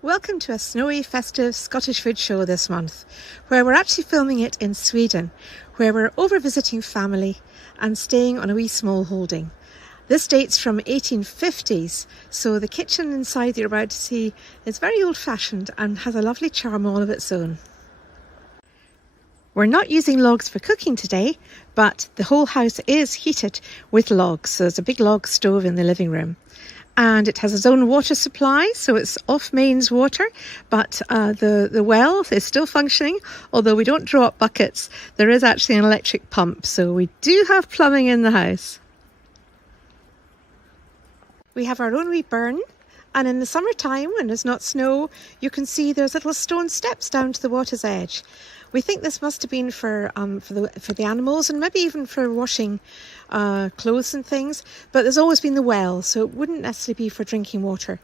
Welcome to a snowy, festive Scottish food show this month, where we're actually filming it in Sweden, where we're over visiting family and staying on a wee small holding. This dates from 1850s, so the kitchen inside that you're about to see is very old-fashioned and has a lovely charm all of its own. We're not using logs for cooking today, but the whole house is heated with logs, so there's a big log stove in the living room. And it has its own water supply, so it's off mains water, but the well is still functioning. Although we don't draw up buckets, there is actually an electric pump, so we do have plumbing in the house. We have our own wee burn, and in the summertime when there's not snow, you can see there's little stone steps down to the water's edge. We think this must have been for the animals and maybe even for washing clothes and things, but there's always been the well, so it wouldn't necessarily be for drinking water.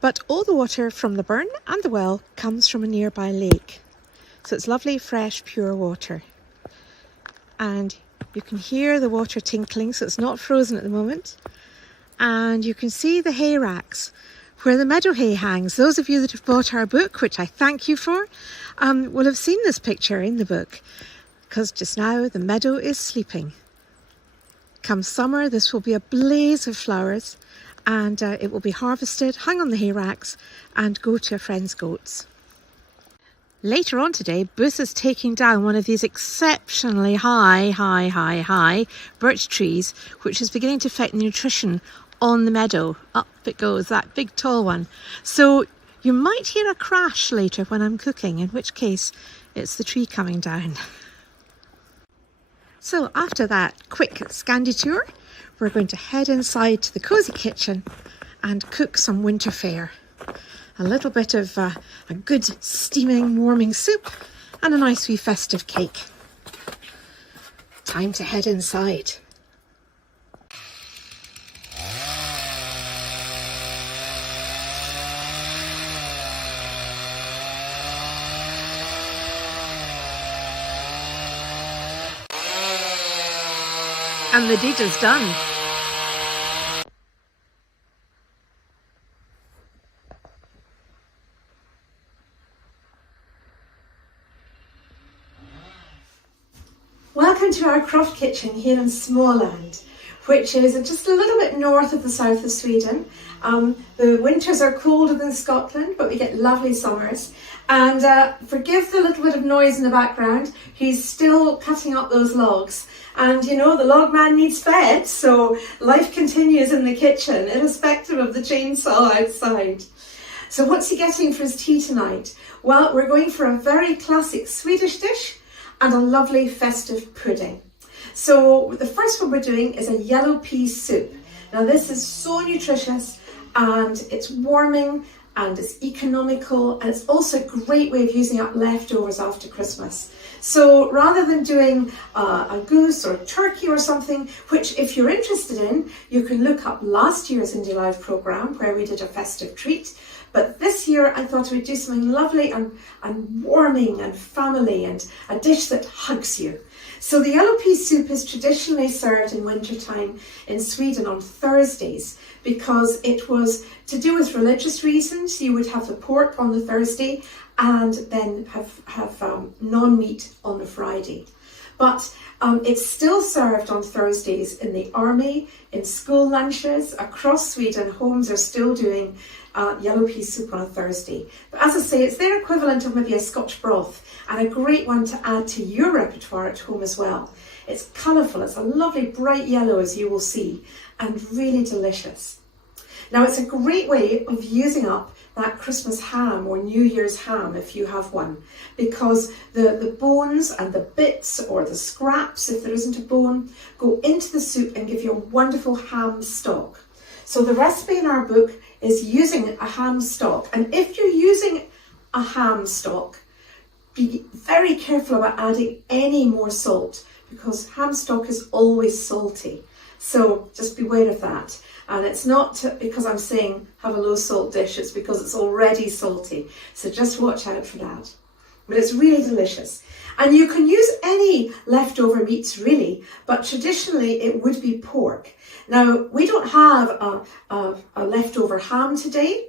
But all the water from the burn and the well comes from a nearby lake. So it's lovely, fresh, pure water. And you can hear the water tinkling, so it's not frozen at the moment. And you can see the hay racks where the meadow hay hangs. Those of you that have bought our book, which I thank you for, will have seen this picture in the book, because just now the meadow is sleeping. Come summer, this will be a blaze of flowers, and it will be harvested, hung on the hay racks, and go to a friend's goats. Later on today, Booth is taking down one of these exceptionally high birch trees, which is beginning to affect the nutrition on the meadow. Up it goes, that big tall one. So you might hear a crash later when I'm cooking, in which case it's the tree coming down. So after that quick Scandi tour, we're going to head inside to the cosy kitchen and cook some winter fare. A little bit of a good steaming, warming soup and a nice wee festive cake. Time to head inside. And the deed is done. Welcome to our croft kitchen here in Småland, which is just a little bit north of the south of Sweden. The winters are colder than Scotland, but we get lovely summers. And forgive the little bit of noise in the background, he's still cutting up those logs. And you know, the log man needs fed, so life continues in the kitchen, irrespective of the chainsaw outside. So what's he getting for his tea tonight? Well, we're going for a very classic Swedish dish and a lovely festive pudding. So the first one we're doing is a yellow pea soup. Now this is so nutritious, and it's warming, and it's economical, and it's also a great way of using up leftovers after Christmas. So rather than doing a goose or a turkey or something, which if you're interested in, you can look up last year's Indie Live programme where we did a festive treat. But this year I thought we'd do something lovely and warming and family, and a dish that hugs you. So the yellow pea soup is traditionally served in wintertime in Sweden on Thursdays, because it was to do with religious reasons. You would have the pork on the Thursday and then have non-meat on the Friday. But it's still served on Thursdays in the army, in school lunches, across Sweden. Homes are still doing yellow pea soup on a Thursday. But as I say, it's their equivalent of maybe a Scotch broth, and a great one to add to your repertoire at home as well. It's colourful, it's a lovely bright yellow, as you will see, and really delicious. Now it's a great way of using up that Christmas ham or New Year's ham if you have one, because the bones and the bits or the scraps, if there isn't a bone, go into the soup and give you a wonderful ham stock. So the recipe in our book is using a ham stock, and if you're using a ham stock, be very careful about adding any more salt because ham stock is always salty. So just beware of that. And it's not because I'm saying have a low salt dish, it's because it's already salty. So just watch out for that. But it's really delicious. And you can use any leftover meats really, but traditionally it would be pork. Now, we don't have a leftover ham today.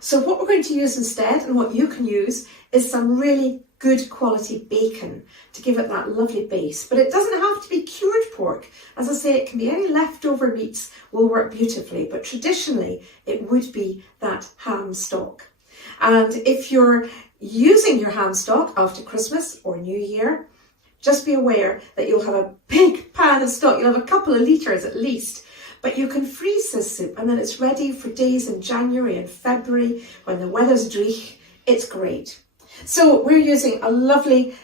So what we're going to use instead, and what you can use, is some really good quality bacon to give it that lovely base. But it doesn't have to be cured pork. As I say, it can be any leftover meats will work beautifully, but traditionally it would be that ham stock. And if you're using your ham stock after Christmas or New Year, just be aware that you'll have a big pan of stock. You'll have a couple of litres at least, but you can freeze this soup and then it's ready for days in January and February when the weather's dreich. It's great. So we're using a lovely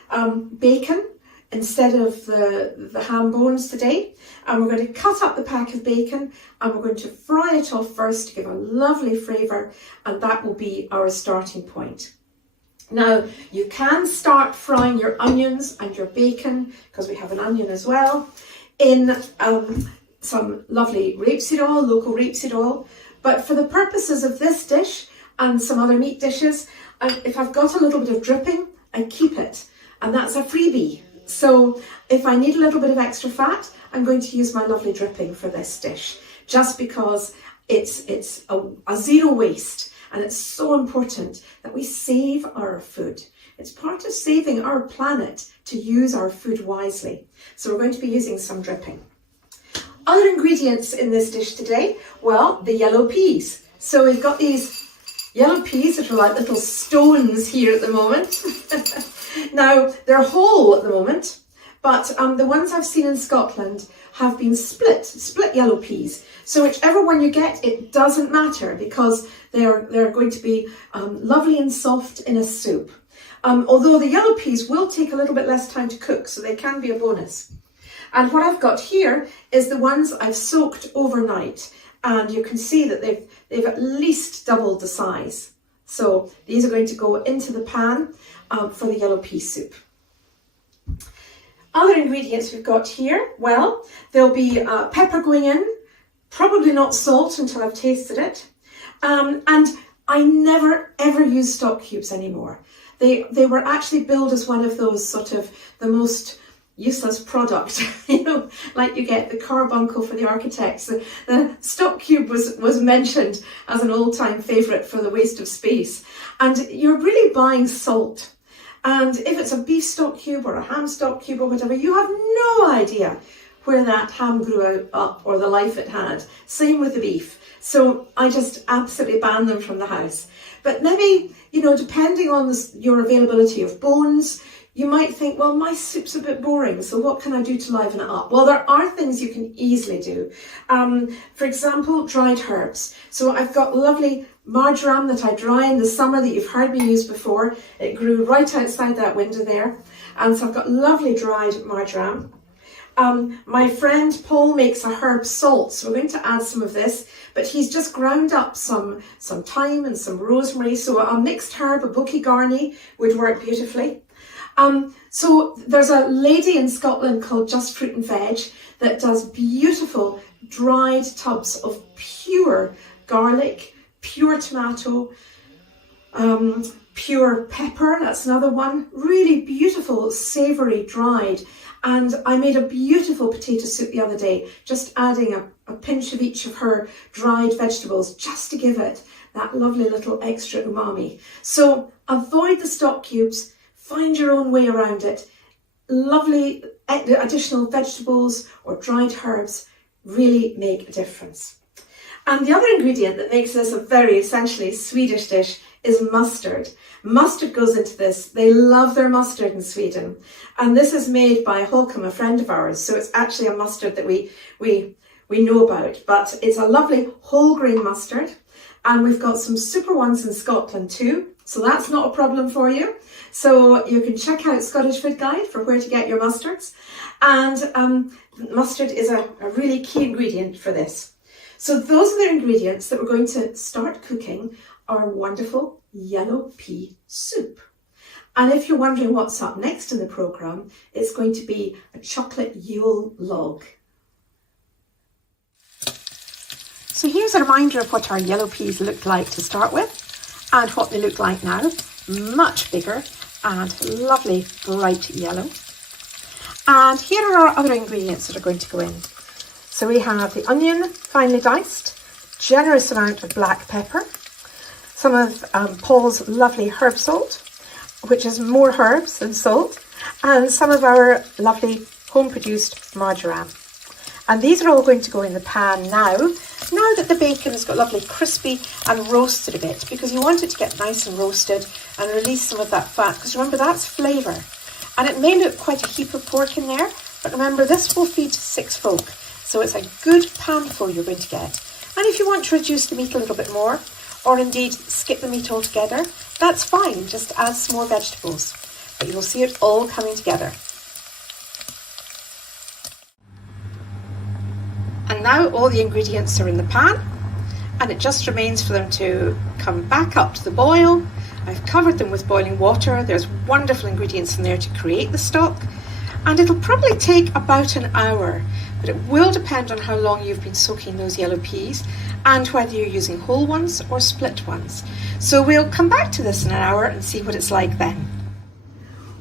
bacon instead of the ham bones today. And we're going to cut up the pack of bacon and we're going to fry it off first to give a lovely flavour, and that will be our starting point. Now, you can start frying your onions and your bacon, because we have an onion as well, in some lovely rapeseed oil, local rapeseed oil. But for the purposes of this dish and some other meat dishes, if I've got a little bit of dripping, I keep it. And that's a freebie. So if I need a little bit of extra fat, I'm going to use my lovely dripping for this dish, just because it's a zero waste. And it's so important that we save our food. It's part of saving our planet to use our food wisely. So we're going to be using some dripping. Other ingredients in this dish today, well, the yellow peas. So we've got these yellow peas that are like little stones here at the moment. Now, they're whole at the moment, but the ones I've seen in Scotland have been split yellow peas. So whichever one you get, it doesn't matter because they're going to be lovely and soft in a soup. Although the yellow peas will take a little bit less time to cook, so they can be a bonus. And what I've got here is the ones I've soaked overnight. And you can see that they've at least doubled the size. So these are going to go into the pan for the yellow pea soup. Other ingredients we've got here, well, there'll be pepper going in, probably not salt until I've tasted it. And I never ever use stock cubes anymore. They were actually billed as one of those sort of the most useless product, you know, like you get the carbuncle for the architects. The stock cube was mentioned as an all-time favourite for the waste of space. And you're really buying salt. And if it's a beef stock cube or a ham stock cube or whatever, you have no idea where that ham grew up or the life it had. Same with the beef. So I just absolutely ban them from the house. But maybe, you know, depending on your availability of bones, you might think, well, my soup's a bit boring, so what can I do to liven it up? Well, there are things you can easily do. For example, dried herbs. So I've got lovely marjoram that I dry in the summer that you've heard me use before. It grew right outside that window there. And so I've got lovely dried marjoram. My friend Paul makes a herb salt, so we're going to add some of this, but he's just ground up some thyme and some rosemary, so a mixed herb, a bouquet garni, would work beautifully. So there's a lady in Scotland called Just Fruit and Veg that does beautiful dried tubs of pure garlic, pure tomato, pure pepper, that's another one, really beautiful, savoury, dried. And I made a beautiful potato soup the other day, just adding a pinch of each of her dried vegetables, just to give it that lovely little extra umami. So avoid the stock cubes, find your own way around it. Lovely additional vegetables or dried herbs really make a difference. And the other ingredient that makes this a very essentially Swedish dish is mustard. Mustard goes into this. They love their mustard in Sweden. And this is made by Holcomb, a friend of ours. So it's actually a mustard that we know about. But it's a lovely whole grain mustard. And we've got some super ones in Scotland too. So that's not a problem for you. So you can check out Scottish Food Guide for where to get your mustards. And mustard is a really key ingredient for this. So those are the ingredients that we're going to start cooking our wonderful yellow pea soup. And if you're wondering what's up next in the programme, it's going to be a chocolate Yule log. So here's a reminder of what our yellow peas looked like to start with and what they look like now. Much bigger and lovely bright yellow. And here are our other ingredients that are going to go in. So we have the onion finely diced, generous amount of black pepper, some of Paul's lovely herb salt, which is more herbs than salt, and some of our lovely home-produced marjoram. And these are all going to go in the pan now that the bacon has got lovely crispy and roasted a bit, because you want it to get nice and roasted and release some of that fat, because remember, that's flavour. And it may look quite a heap of pork in there, but remember, this will feed 6 folk, so it's a good panful you're going to get. And if you want to reduce the meat a little bit more, or indeed skip the meat altogether, that's fine, just add some more vegetables. But you will see it all coming together. And now all the ingredients are in the pan, and it just remains for them to come back up to the boil. I've covered them with boiling water. There's wonderful ingredients in there to create the stock, and it'll probably take about an hour, but it will depend on how long you've been soaking those yellow peas and whether you're using whole ones or split ones. So we'll come back to this in an hour and see what it's like then.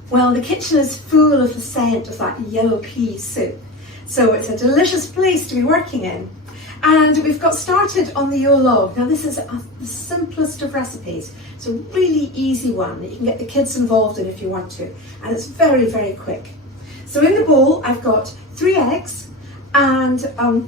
Well, the kitchen is full of the scent of that yellow pea soup. So it's a delicious place to be working in. And we've got started on the Yule log. Now this is the simplest of recipes. It's a really easy one that you can get the kids involved in if you want to. And it's very, very quick. So in the bowl, I've got 3 eggs and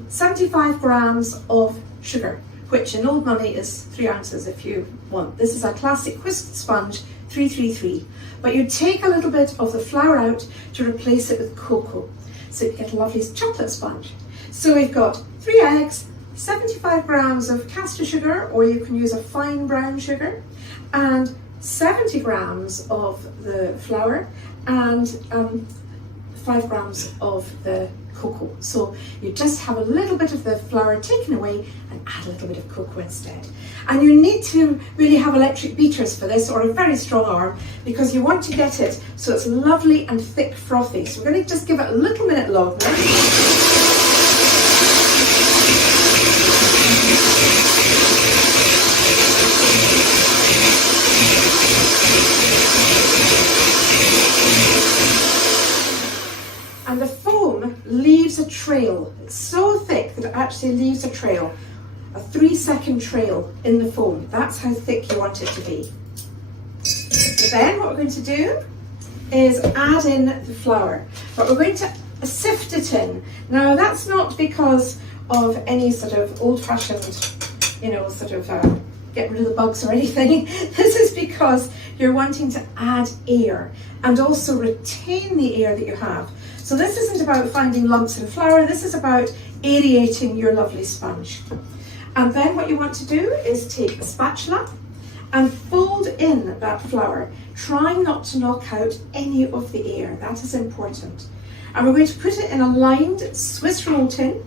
75 grams of sugar, which in old money is 3 ounces if you want. This is a classic whisked sponge, 333. But you take a little bit of the flour out to replace it with cocoa, so you get a lovely chocolate sponge. So we've got 3 eggs, 75 grams of caster sugar, or you can use a fine brown sugar, and 70 grams of the flour, and 5 grams of the cocoa. So you just have a little bit of the flour taken away and add a little bit of cocoa instead. And you need to really have electric beaters for this, or a very strong arm, because you want to get it so it's lovely and thick frothy. So we're going to just give it a little minute long now. And the foam leaves a trail. It's so thick that it actually leaves a trail, a 3-second trail in the foam. That's how thick you want it to be. So then what we're going to do is add in the flour, but we're going to sift it in. Now that's not because of any sort of old-fashioned, get rid of the bugs or anything. This is because you're wanting to add air and also retain the air that you have. So this isn't about finding lumps in flour, this is about aerating your lovely sponge. And then what you want to do is take a spatula and fold in that flour, trying not to knock out any of the air. That is important. And we're going to put it in a lined Swiss roll tin,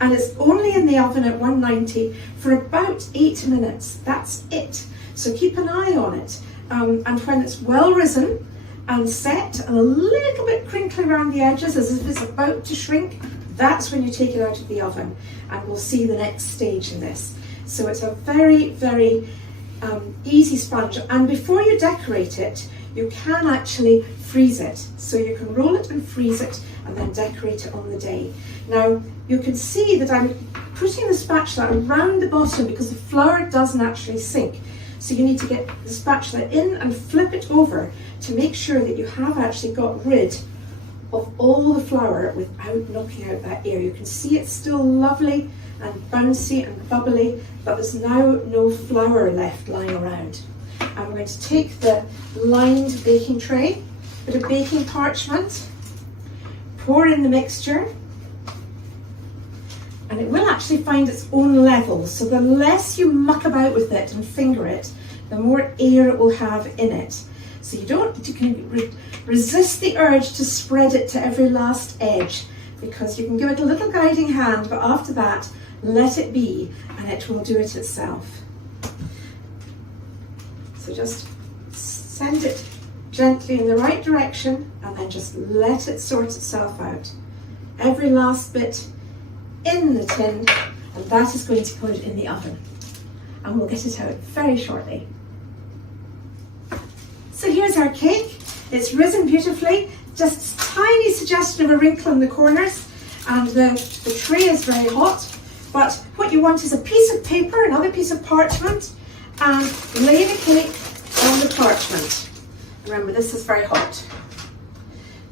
and it's only in the oven at 190 for about 8 minutes. That's it. So keep an eye on it. And when it's well risen and set and a little bit crinkly around the edges as if it's about to shrink, that's when you take it out of the oven, and we'll see the next stage in this. So it's a very, very easy sponge, and before you decorate it, you can actually freeze it. So you can roll it and freeze it and then decorate it on the day. Now you can see that I'm putting the spatula around the bottom because the flour doesn't actually sink. So you need to get the spatula in and flip it over to make sure that you have actually got rid of all the flour without knocking out that air. You can see it's still lovely and bouncy and bubbly, but there's now no flour left lying around. I'm going to take the lined baking tray, bit of baking parchment, pour in the mixture, and it will actually find its own level. So the less you muck about with it and finger it, the more air it will have in it. So you can resist the urge to spread it to every last edge, because you can give it a little guiding hand, but after that, let it be and it will do it itself. So just send it gently in the right direction and then just let it sort itself out. Every last bit in the tin, and that is going to put it in the oven. And we'll get it out very shortly. So here's our cake. It's risen beautifully, just a tiny suggestion of a wrinkle in the corners, and the tray is very hot. But what you want is a piece of paper, another piece of parchment, and lay the cake on the parchment. Remember, this is very hot.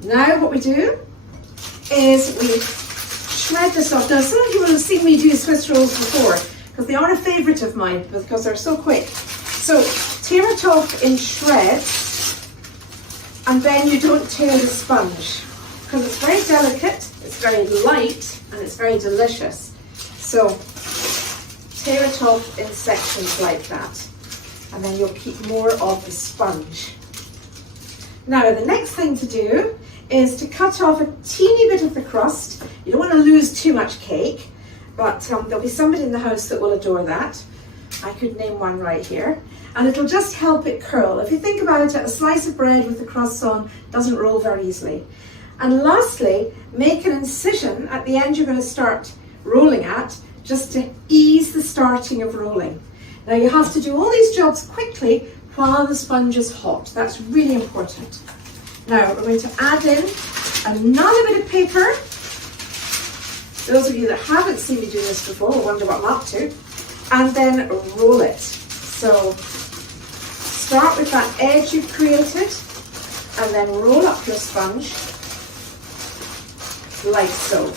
Now what we do is we shred this off. Now some of you will have seen me do Swiss rolls before, because they are a favourite of mine, because they're so quick. So tear it off in shreds, and then you don't tear the sponge, because it's very delicate, it's very light, and it's very delicious. So tear it off in sections like that, and then you'll keep more of the sponge. Now the next thing to do is to cut off a teeny bit of the crust. You don't want to lose too much cake, but there'll be somebody in the house that will adore that. I could name one right here. And it'll just help it curl. If you think about it, a slice of bread with the crust on doesn't roll very easily. And lastly, make an incision at the end you're going to start rolling at, just to ease the starting of rolling. Now you have to do all these jobs quickly while the sponge is hot. That's really important. Now we're going to add in another bit of paper. Those of you that haven't seen me do this before will wonder what I'm up to. And then roll it. So start with that edge you've created and then roll up your sponge like so.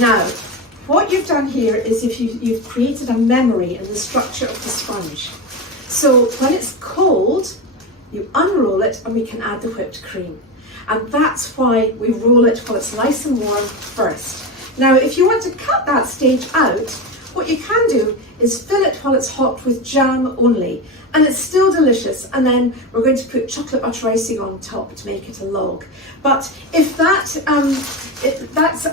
Now, what you've done here is you've created a memory in the structure of the sponge. So when it's cold, you unroll it and we can add the whipped cream. And that's why we roll it while it's nice and warm first. Now, if you want to cut that stage out, what you can do is fill it while it's hot with jam only, and it's still delicious. And then we're going to put chocolate butter icing on top to make it a log. But if that's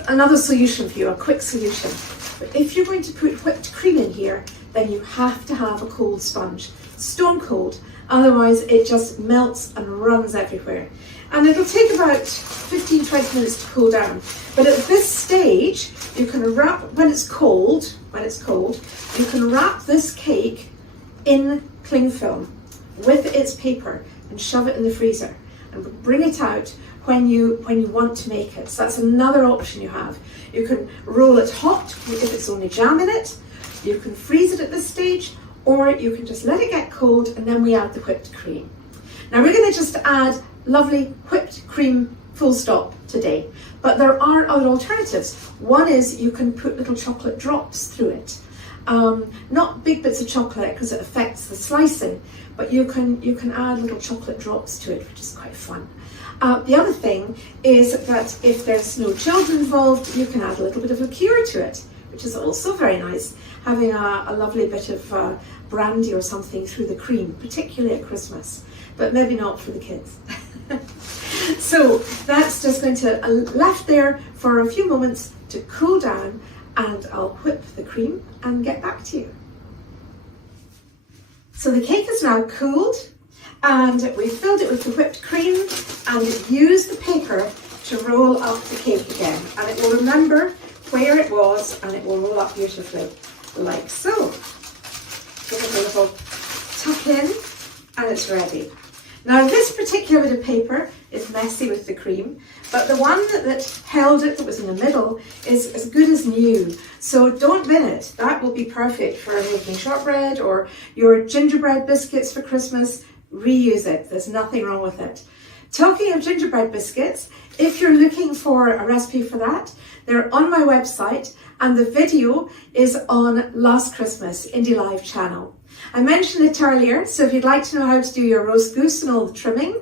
another solution for you, a quick solution. But if you're going to put whipped cream in here, then you have to have a cold sponge, stone cold. Otherwise, it just melts and runs everywhere. And it'll take about 15-20 minutes to cool down. But at this stage, you can wrap, when it's cold, you can wrap this cake in cling film with its paper and shove it in the freezer and bring it out when you want to make it. So that's another option you have. You can roll it hot if it's only jam in it. You can freeze it at this stage, or you can just let it get cold and then we add the whipped cream. Now we're going to just add lovely whipped cream full stop today, but there are other alternatives. One is you can put little chocolate drops through it. Not big bits of chocolate because it affects the slicing, but you can add little chocolate drops to it, which is quite fun. The other thing is that if there's no children involved, you can add a little bit of liqueur to it, which is also very nice, having a lovely bit of brandy or something through the cream, particularly at Christmas, but maybe not for the kids. So that's just going to left there for a few moments to cool down, and I'll whip the cream and get back to you. So the cake is now cooled, and we filled it with the whipped cream and used the paper to roll up the cake again, and it will remember where it was and it will roll up beautifully like so. Give it a little tuck in and it's ready. Now this particular bit of paper is messy with the cream, but the one that held it, that was in the middle, is as good as new. So don't bin it. That will be perfect for making shortbread or your gingerbread biscuits for Christmas. Reuse it. There's nothing wrong with it. Talking of gingerbread biscuits, if you're looking for a recipe for that, they're on my website, and the video is on Last Christmas Indie Live channel. I mentioned it earlier, so if you'd like to know how to do your roast goose and all the trimming,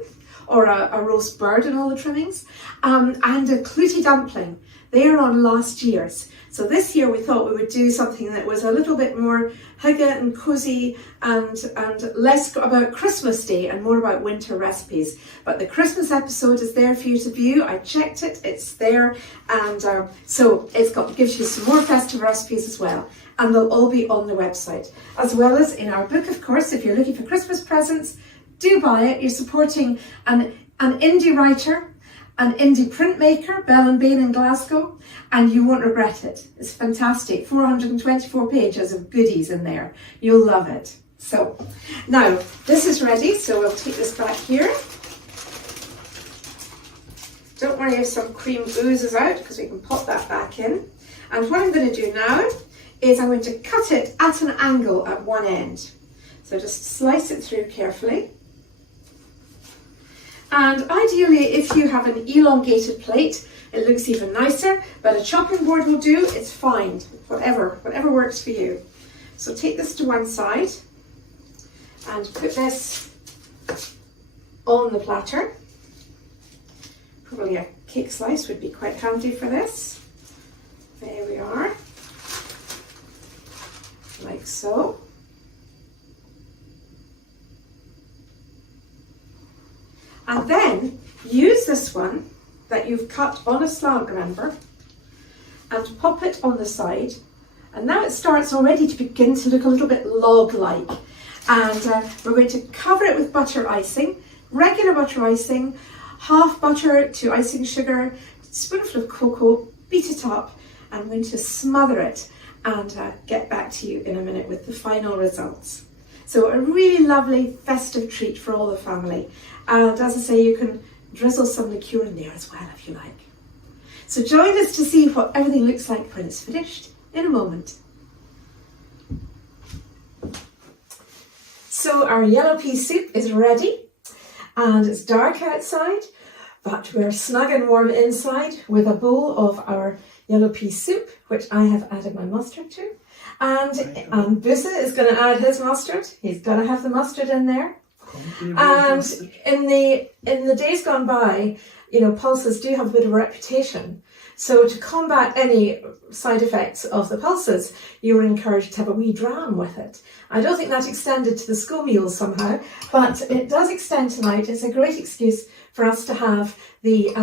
or a roast bird and all the trimmings, and a clootie dumpling. They are on last year's. So this year we thought we would do something that was a little bit more hygge and cosy and less about Christmas Day and more about winter recipes. But the Christmas episode is there for you to view. I checked it, it's there, and so gives you some more festive recipes as well. And they'll all be on the website, as well as in our book, of course. If you're looking for Christmas presents, do buy it. You're supporting an indie writer, an indie printmaker, Bell and Bain in Glasgow, and you won't regret it. It's fantastic. 424 pages of goodies in there. You'll love it. So now this is ready, so we'll take this back here. Don't worry if some cream oozes out, because we can pop that back in. And what I'm going to do now is I'm going to cut it at an angle at one end. So just slice it through carefully. And ideally, if you have an elongated plate, it looks even nicer, but a chopping board will do. It's fine, whatever works for you. So take this to one side and put this on the platter. Probably a cake slice would be quite handy for this. There we are, like so. And then use this one that you've cut on a slant, remember, and pop it on the side. And now it starts already to begin to look a little bit log-like. And we're going to cover it with butter icing, regular butter icing, half butter to icing sugar, spoonful of cocoa, beat it up, and I'm going to smother it and get back to you in a minute with the final results. So a really lovely festive treat for all the family. And as I say, you can drizzle some liqueur in there as well if you like. So join us to see what everything looks like when it's finished in a moment. So our yellow pea soup is ready, and it's dark outside, but we're snug and warm inside with a bowl of our yellow pea soup, which I have added my mustard to. And Busa is going to add his mustard. He's got to have the mustard in there. And in the days gone by, you know, pulses do have a bit of a reputation. So to combat any side effects of the pulses, you were encouraged to have a wee dram with it. I don't think that extended to the school meals somehow, but it does extend tonight. It's a great excuse for us to have the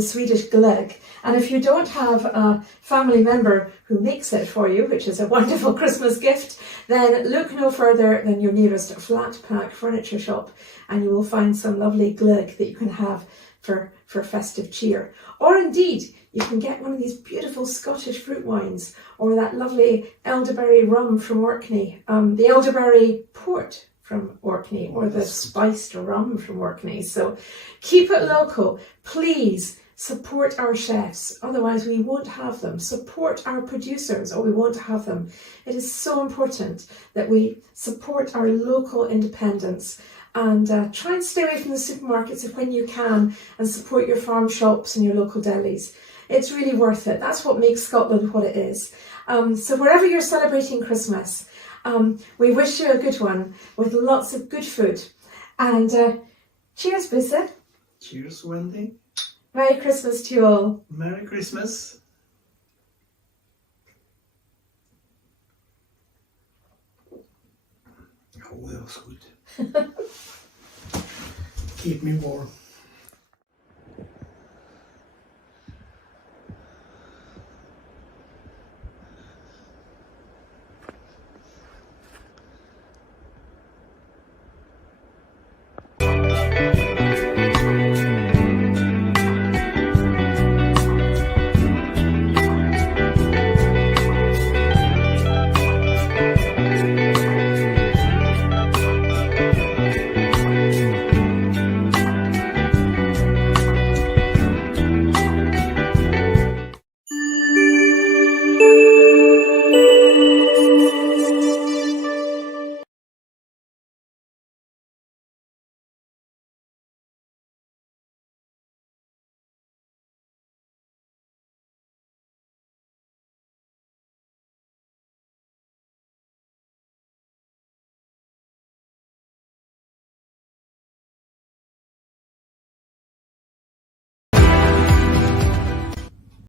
Swedish glögg. And if you don't have a family member who makes it for you, which is a wonderful Christmas gift, then look no further than your nearest flat pack furniture shop, and you will find some lovely glögg that you can have for festive cheer. Or indeed, you can get one of these beautiful Scottish fruit wines, or that lovely elderberry rum from Orkney, the elderberry port from Orkney, or the spiced rum from Orkney. So keep it local. Please support our chefs, otherwise we won't have them. Support our producers, or we won't have them. It is so important that we support our local independence, and try and stay away from the supermarkets if when you can, and support your farm shops and your local delis. It's really worth it. That's what makes Scotland what it is. So wherever you're celebrating Christmas, we wish you a good one with lots of good food. And cheers, Busa. Cheers, Wendy. Merry Christmas to you all. Merry Christmas. Oh, that was good. Keep me warm.